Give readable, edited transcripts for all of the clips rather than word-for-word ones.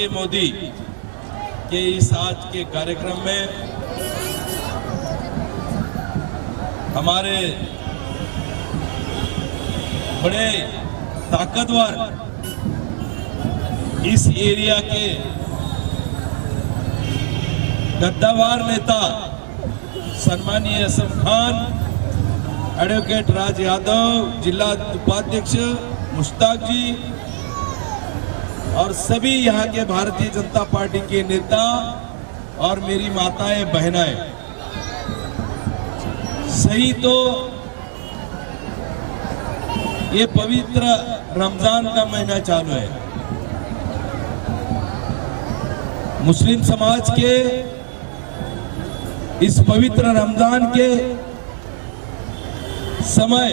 भारतीय मोदी के इस आज के कार्यक्रम में हमारे बड़े ताकतवर इस एरिया के गद्दावार नेता सम्मानीय असम खान, एडवोकेट राज यादव, जिला उपाध्यक्ष मुश्ताक जी और सभी यहाँ के भारतीय जनता पार्टी के नेता और मेरी माताएं बहनाएं, सही तो ये पवित्र रमजान का महीना चालू है। मुस्लिम समाज के इस पवित्र रमजान के समय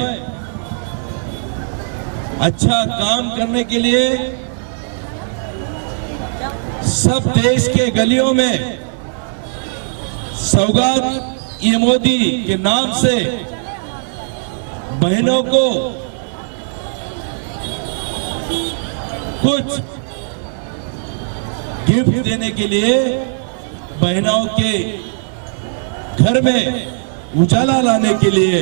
अच्छा काम करने के लिए सब देश के गलियों में सौगात ये मोदी के नाम से बहनों को कुछ गिफ्ट देने के लिए, बहनों के घर में उजाला लाने के लिए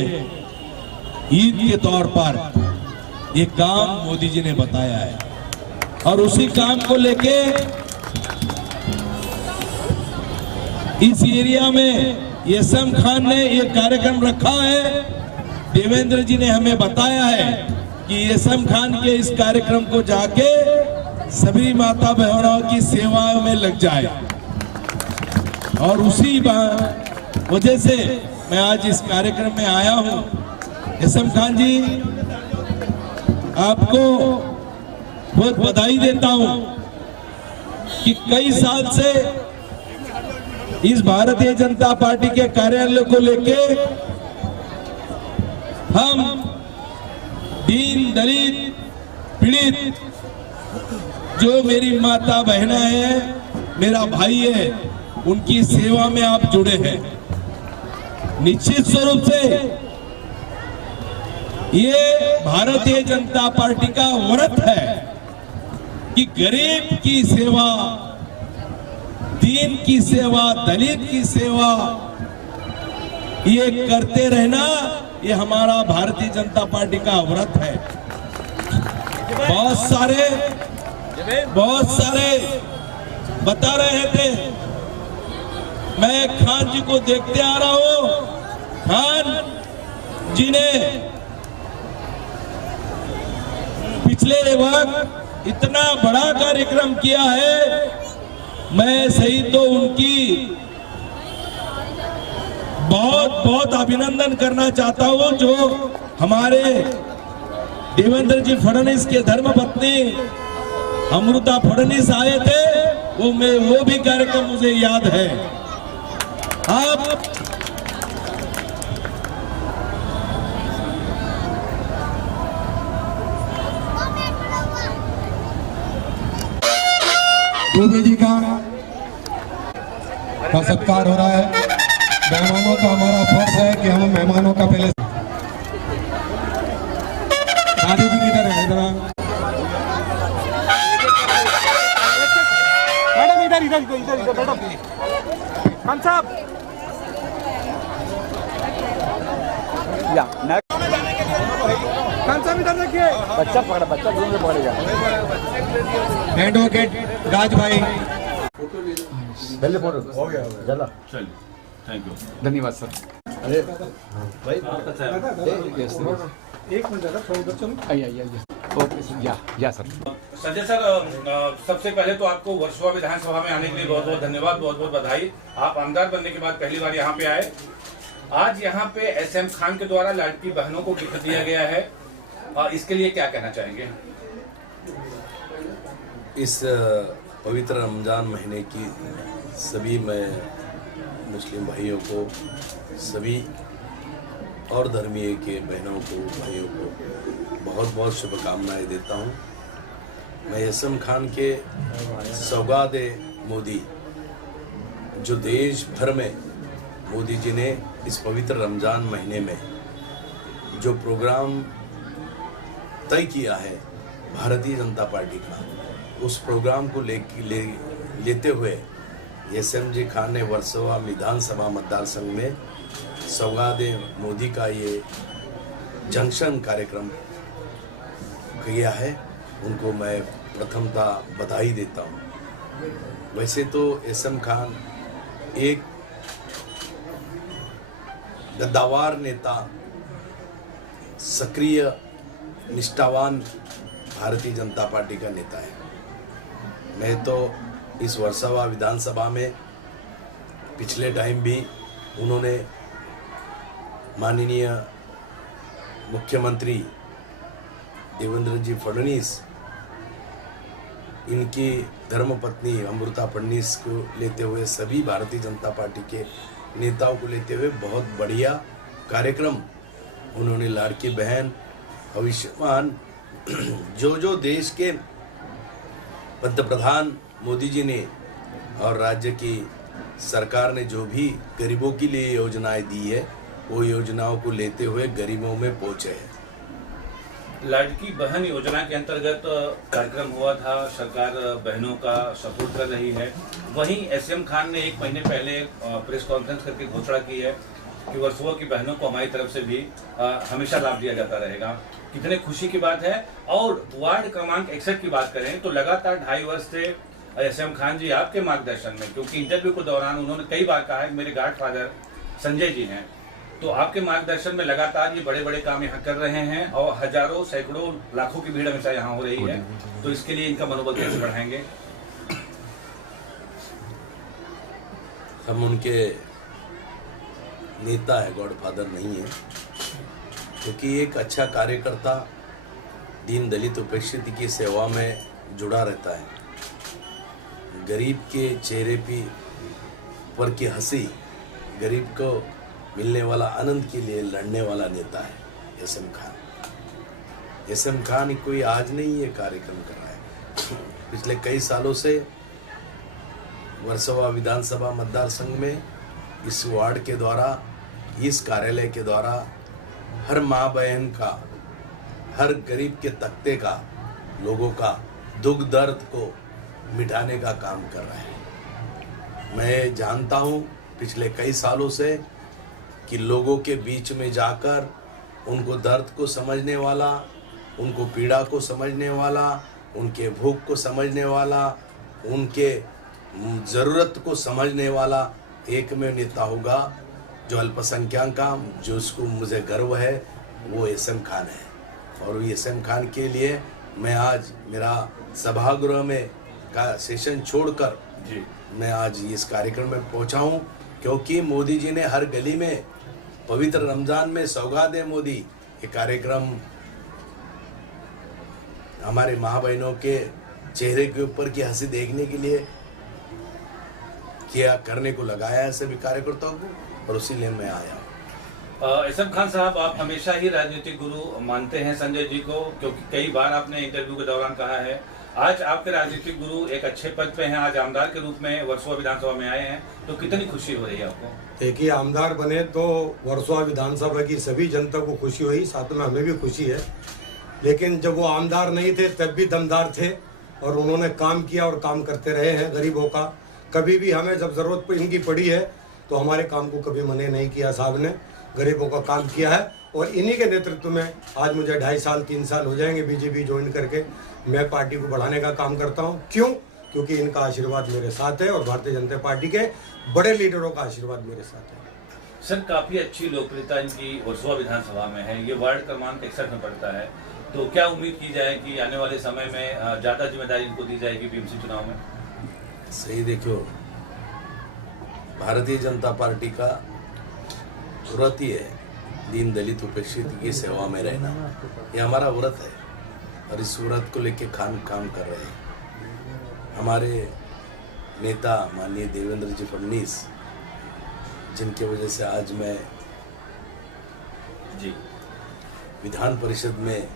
ईद के तौर पर ये काम मोदी जी ने बताया है। और उसी काम को लेके इस एरिया में असम खान ने ये कार्यक्रम रखा है। देवेंद्र जी ने हमें बताया है कि असम खान के इस कार्यक्रम को जाके सभी माता बहनों की सेवाओं में लग जाए। और उसी वजह से मैं आज इस कार्यक्रम में आया हूं। असम खान जी, आपको बहुत बधाई देता हूं कि कई साल से इस भारतीय जनता पार्टी के कार्यालय को लेके हम दीन दलित पीड़ित जो मेरी माता बहना है, मेरा भाई है, उनकी सेवा में आप जुड़े हैं। निश्चित स्वरूप से ये भारतीय जनता पार्टी का व्रत है कि गरीब की सेवा, दीन की सेवा, दलित की सेवा ये करते रहना, ये हमारा भारतीय जनता पार्टी का व्रत है। बहुत सारे बता रहे थे, मैं खान जी को देखते आ रहा हूं। खान जी ने पिछले वक्त इतना बड़ा कार्यक्रम किया है, मैं सही तो उनकी बहुत अभिनंदन करना चाहता हूं। जो हमारे देवेंद्र जी फडणवीस के धर्मपत्नी अमृता फडणवीस आए थे, वो भी कार्यक्रम मुझे याद है। आप मोदी जी का सत्कार हो रहा है। मेहमानों का हमारा फर्ज है कि हम मेहमानों का पहले दादी जी किधर है? मैडम इधर मैडम खान साहब खान साहब इधर देखिए। बच्चा दूर से पकड़ेगा। एडवोकेट राज भाई, पहले फोटो हो गया चला। चलिए, थैंक यू, धन्यवाद सर। अरे भाई एक मिनट चलो। आइए ओके सर, या सर। संजय सर, सबसे पहले तो आपको वर्सोवा विधानसभा में आने के लिए बहुत बहुत धन्यवाद, बहुत बहुत बधाई। आप आमदार बनने के बाद पहली बार यहाँ पे आए। आज यहाँ पे असम खान के द्वारा लाडली बहनों को गिफ्ट दिया गया है, और इसके लिए क्या कहना चाहेंगे? इस पवित्र रमजान महीने की सभी मैं मुस्लिम भाइयों को, सभी और धर्मीय के बहनों को, भाइयों को बहुत बहुत शुभकामनाएं देता हूं। मैं असम खान के सौगात मोदी, जो देश भर में मोदी जी ने इस पवित्र रमजान महीने में जो प्रोग्राम तय किया है भारतीय जनता पार्टी का, उस प्रोग्राम को लेते हुए एसएम खान ने वर्सोवा विधानसभा मतदार संघ में सौगादे मोदी का ये जंक्शन कार्यक्रम किया है। उनको मैं प्रथमतः बधाई देता हूँ। वैसे तो एसएम खान एक गद्दावार नेता, सक्रिय निष्ठावान भारतीय जनता पार्टी का नेता है। मैं तो इस वर्सोवा विधानसभा में पिछले टाइम भी उन्होंने माननीय मुख्यमंत्री देवेंद्र जी फडणवीस, इनकी धर्मपत्नी अमृता फडणवीस को लेते हुए सभी भारतीय जनता पार्टी के नेताओं को लेते हुए बहुत बढ़िया कार्यक्रम उन्होंने लाड़की बहन, आयुष्मान, जो देश के पंतप्रधान मोदी जी ने और राज्य की सरकार ने जो भी गरीबों के लिए योजनाएं दी है, वो योजनाओं को लेते हुए गरीबों में पहुंचे हैं। लाड़की बहन योजना के अंतर्गत कार्यक्रम हुआ था, सरकार बहनों का सपोर्ट कर रही है। वहीं एसएम खान ने एक महीने पहले प्रेस कॉन्फ्रेंस करके घोषणा की है कि वर्सोवा की बहनों को हमारी तरफ से भी हमेशा लाभ दिया जाता रहेगा। कितने खुशी की बात है। और वार्ड क्रमांक 61 की बात करें तो लगातार 2.5 वर्ष से एसएम खान जी आपके मार्गदर्शन में, क्योंकि इंटरव्यू के दौरान उन्होंने कई बार कहा है मेरे गॉडफादर संजय जी हैं, तो आपके मार्गदर्शन में लगातार ये बड़े बड़े काम यहाँ कर रहे हैं और हजारों, सैकड़ों, लाखों की भीड़ हमेशा यहाँ हो रही है। तो इसके लिए इनका मनोबल कैसे बढ़ाएंगे? हम उनके नेता है, गॉडफादर नहीं है, क्योंकि एक अच्छा कार्यकर्ता दीन दलित उपेक्षित की सेवा में जुड़ा रहता है। गरीब के चेहरे पर की हंसी, गरीब को मिलने वाला आनंद के लिए लड़ने वाला नेता है एसएम खान। एसएम खान कोई आज नहीं ये कार्यक्रम कर रहा है। पिछले कई सालों से वर्सोवा विधानसभा मतदार संघ में इस वार्ड के द्वारा, इस कार्यालय के द्वारा हर माँ बहन का, हर गरीब के तख्ते का, लोगों का दुख दर्द को मिटाने का काम कर रहा है। मैं जानता हूँ पिछले कई सालों से कि लोगों के बीच में जाकर उनको दर्द को समझने वाला, उनको पीड़ा को समझने वाला, उनके भूख को समझने वाला, उनके ज़रूरत को समझने वाला एकमेव नेता होगा जो अल्पसंख्यक का, जो उसको मुझे गर्व है, वो एसएम खान है। और एसएम खान के लिए मैं आज मेरा सभागृह में का सेशन छोड़कर मैं आज इस कार्यक्रम में पहुंचा हूं, क्योंकि मोदी जी ने हर गली में पवित्र रमजान में सौगात है मोदी ये कार्यक्रम हमारे माँ बहनों के चेहरे के ऊपर की हंसी देखने के लिए किया करने को लगाया है सभी कार्यकर्ताओं को, और उसीलिए मैं आया। एसएम खान साहब, आप हमेशा ही राजनीतिक गुरु मानते हैं संजय जी को, क्योंकि कई बार आपने इंटरव्यू के दौरान कहा है। आज आपके राजनीतिक गुरु एक अच्छे पद पे हैं, आज आमदार के रूप में वर्सोवा विधानसभा में आए हैं, तो कितनी खुशी हो रही है आपको? देखिए, आमदार बने तो वर्सोवा विधानसभा की सभी जनता को खुशी हुई, साथ में हमें भी खुशी है। लेकिन जब वो आमदार नहीं थे तब भी दमदार थे और उन्होंने काम किया और काम करते रहे हैं गरीबों का। कभी भी हमें जब ज़रूरत इनकी पड़ी है तो हमारे काम को कभी मना नहीं किया। साहब ने गरीबों का काम किया है और इन्हीं के नेतृत्व में आज मुझे 2.5 साल 3 साल हो जाएंगे बीजेपी ज्वाइन करके, मैं पार्टी को बढ़ाने का काम करता हूँ। क्यों? क्योंकि इनका आशीर्वाद मेरे साथ है और भारतीय जनता पार्टी के बड़े लीडरों का आशीर्वाद मेरे साथ है। सर, काफ़ी अच्छी लोकप्रियता इनकी वर्सोवा विधानसभा में है, ये वार्ड क्रमांक 61 में पड़ता है, तो क्या उम्मीद की जाए कि आने वाले समय में ज़्यादा जिम्मेदारी इनको दी जाएगी बीएमसी चुनाव में? सही देखो, भारतीय जनता पार्टी का व्रत ही है दीन दलित उपेक्षित की सेवा में रहना, ये हमारा व्रत है और इस व्रत को लेके काम कर रहे हैं हमारे नेता माननीय देवेंद्र जी फडणवीस, जिनके वजह से आज मैं जी विधान परिषद में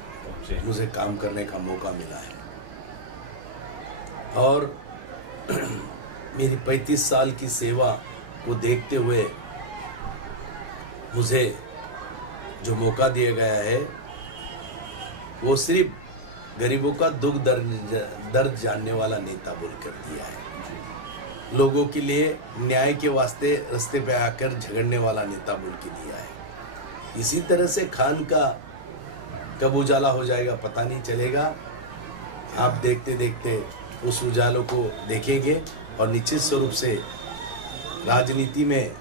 मुझे काम करने का मौका मिला है। और मेरी 35 साल की सेवा को देखते हुए मुझे जो मौका दिया गया है वो सिर्फ गरीबों का दुख दर्द जानने वाला नेता बोलकर दिया है। लोगों के लिए न्याय के वास्ते रास्ते पे आकर झगड़ने वाला नेता बोल के दिया है। इसी तरह से खान का कब उजाला हो जाएगा पता नहीं चलेगा। आप देखते देखते उस उजालों को देखेंगे और निश्चित स्वरूप से राजनीति में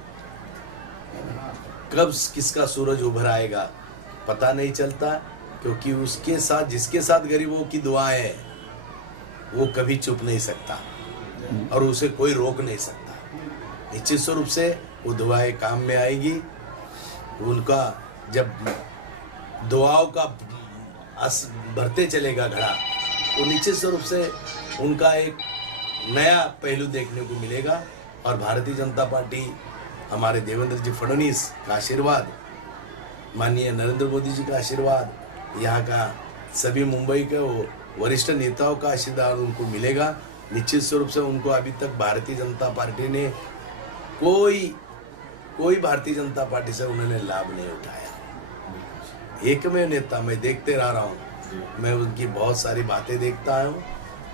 कब किसका सूरज उभर आएगा पता नहीं चलता, क्योंकि उसके साथ जिसके साथ गरीबों की दुआएं है वो कभी चुप नहीं सकता और उसे कोई रोक नहीं सकता। निश्चित स्वरूप से वो दुआएं काम में आएगी। उनका जब दुआओं का भरते चलेगा घड़ा तो निश्चित स्वरूप से उनका एक नया पहलू देखने को मिलेगा। और भारतीय जनता पार्टी, हमारे देवेंद्र जी फडणवीस का आशीर्वाद, माननीय नरेंद्र मोदी जी का आशीर्वाद, यहाँ का सभी मुंबई के वरिष्ठ नेताओं का आशीर्वाद उनको मिलेगा। निश्चित स्वरूप से उनको अभी तक भारतीय जनता पार्टी ने कोई भारतीय जनता पार्टी से उन्होंने लाभ नहीं उठाया। एकमेव नेता मैं देखते रहा हूँ, मैं उनकी बहुत सारी बातें देखता हूँ।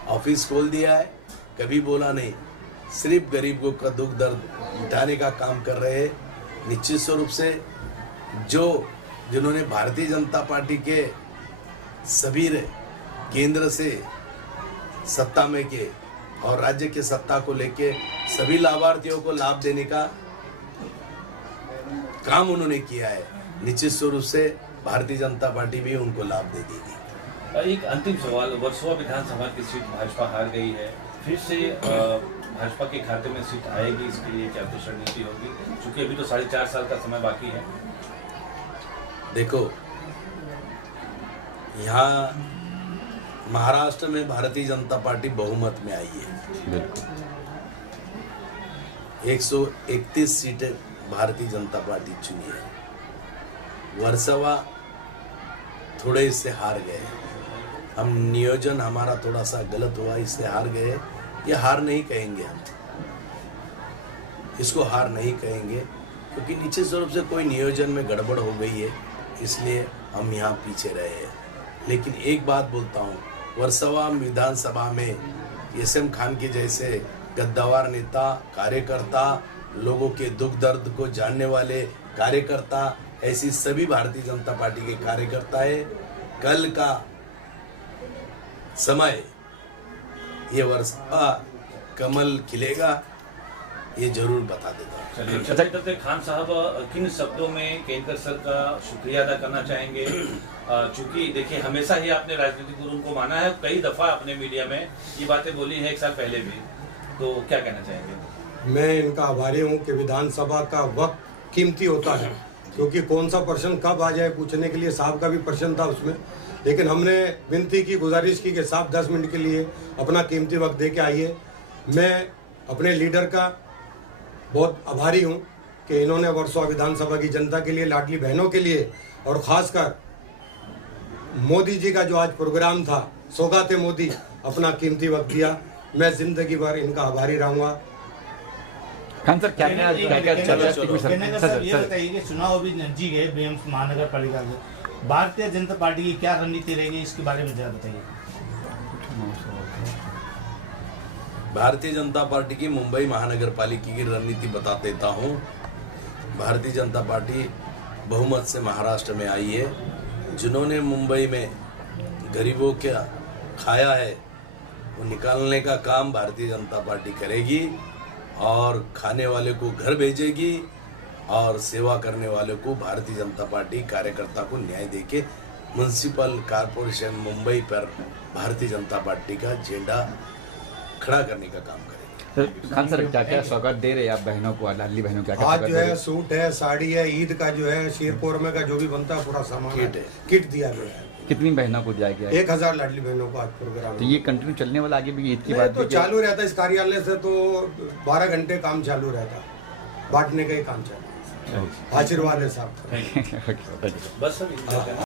ऑफिस खोल दिया है, कभी बोला नहीं, सिर्फ गरीबों का दुख दर्द मिटाने का काम कर रहे हैं। निश्चित स्वरूप से जिन्होंने भारतीय जनता पार्टी के सभी केंद्र से सत्ता में के और राज्य के सत्ता को लेके सभी लाभार्थियों को लाभ देने का काम उन्होंने किया है, निश्चित स्वरूप से भारतीय जनता पार्टी भी उनको लाभ दे देगी। एक अंतिम सवाल, वर्सोवा विधानसभा की सीट भाजपा हार गई है, फिर से भाजपा के खाते में सीट आएगी, इसके लिए क्या कुछ रणनीति होगी, क्योंकि अभी तो 4.5 साल का समय बाकी है। देखो, यहाँ महाराष्ट्र में भारतीय जनता पार्टी बहुमत में आई है। 131 सीटें भारतीय जनता पार्टी चुनी है। वर्सोवा थोड़े इससे हार गए, हम नियोजन हमारा थोड़ा सा गलत हुआ, इससे हार गए। ये हार नहीं कहेंगे, हम इसको हार नहीं कहेंगे, क्योंकि निश्चित स्वरूप से कोई नियोजन में गड़बड़ हो गई है, इसलिए हम यहाँ पीछे रहे हैं। लेकिन एक बात बोलता हूँ, वर्सोवा विधानसभा में एसएम खान के जैसे गद्दावर नेता, कार्यकर्ता, लोगों के दुख दर्द को जानने वाले कार्यकर्ता, ऐसी सभी भारतीय जनता पार्टी के कार्यकर्ता है। कल का समय ये वर्सोवा कमल खिलेगा, ये जरूर बता देता हूँ। चलिए, चलते चलते खान साहब किन शब्दों में केंद्र सर का शुक्रिया अदा करना चाहेंगे? चूंकि देखिए, हमेशा ही आपने राजनीतिक गुरु को माना है, कई दफा अपने मीडिया में ये बातें बोली हैं, 1 साल पहले भी, तो क्या कहना चाहेंगे? मैं इनका आभारी हूँ कि विधानसभा का वक्त कीमती होता है, क्योंकि कौन सा प्रश्न कब आ जाए पूछने के लिए साहब का भी प्रश्न था उसमें, लेकिन हमने विनती की, गुजारिश की कि साहब 10 मिनट के लिए अपना कीमती वक्त दे के आइए। मैं अपने लीडर का बहुत आभारी हूँ कि इन्होंने वर्सोवा विधानसभा की जनता के लिए, लाडली बहनों के लिए, और ख़ासकर मोदी जी का जो आज प्रोग्राम था, सौगाते मोदी, अपना कीमती वक्त दिया। मैं जिंदगी भर इनका आभारी रहूँगा। खान सर, क्या ये बताइए कि चुनाव अभी नजदीक है, बीएमसी महानगर पालिका के, भारतीय जनता पार्टी की क्या रणनीति रहेगी, इसके बारे में जरा बताइए। भारतीय जनता पार्टी की मुंबई महानगर पालिका की रणनीति बता देता हूँ। भारतीय जनता पार्टी बहुमत से महाराष्ट्र में आई है। जिन्होंने मुंबई में गरीबों का खाया है, वो निकालने का काम भारतीय जनता पार्टी करेगी और खाने वाले को घर भेजेगी और सेवा करने वाले को भारतीय जनता पार्टी कार्यकर्ता को न्याय देके म्युनिसिपल कॉर्पोरेशन मुंबई पर भारतीय जनता पार्टी का झंडा खड़ा करने का काम करेंगे। खान सर, क्या क्या सौगात दे रहे हैं आप बहनों को, लाडली बहनों को? क्या आज जो है सूट है, साड़ी है, ईद का जो है शीर कोरमा का जो भी बनता है पूरा सामान किट दिया गया है। कितनी बहनों को दिया गया? 1000 लाडली बहनों को आज प्रोग्राम। तो ये कंटिन्यू चलने वाला आगे भी ईद की बात तो चालू रहता है, इस कार्यालय से तो 12 घंटे काम चालू रहता है, बांटने का ही काम चालू है। आशीर्वाद है साहब। बस सर।